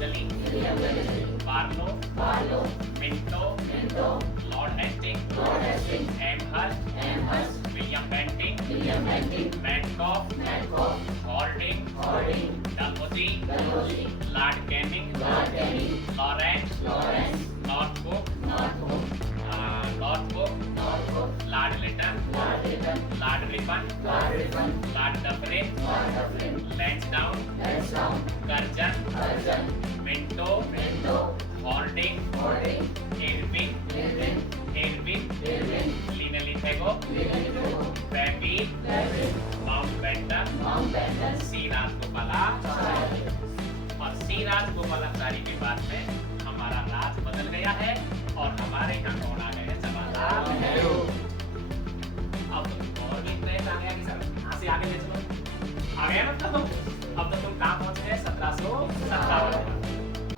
Gully, Barlow, Minto, Lord Hastings, Amherst, William Bentinck, Metcalfe, Harding, Dalhousie, Lord Canning, Lawrence, Northbrook, Lord Lytton, Lord Ripon, Lord Dufferin, Lansdowne, Curzon, Minto, Harding, Irving, Linlithgow, Pepin, Mountbatten, C. Rajagopala. और C. Rajagopalachari के बाद में हमारा राज बदल गया है और हमारे यहाँ कौन आ गए हैं? जवाहरलाल नेहरू। अब तुम और भी नए आ गया कि सर यहाँ से आगे ले चलो, आ गया ना तुम? अब तो तुम कहाँ पहुँच गए? 1757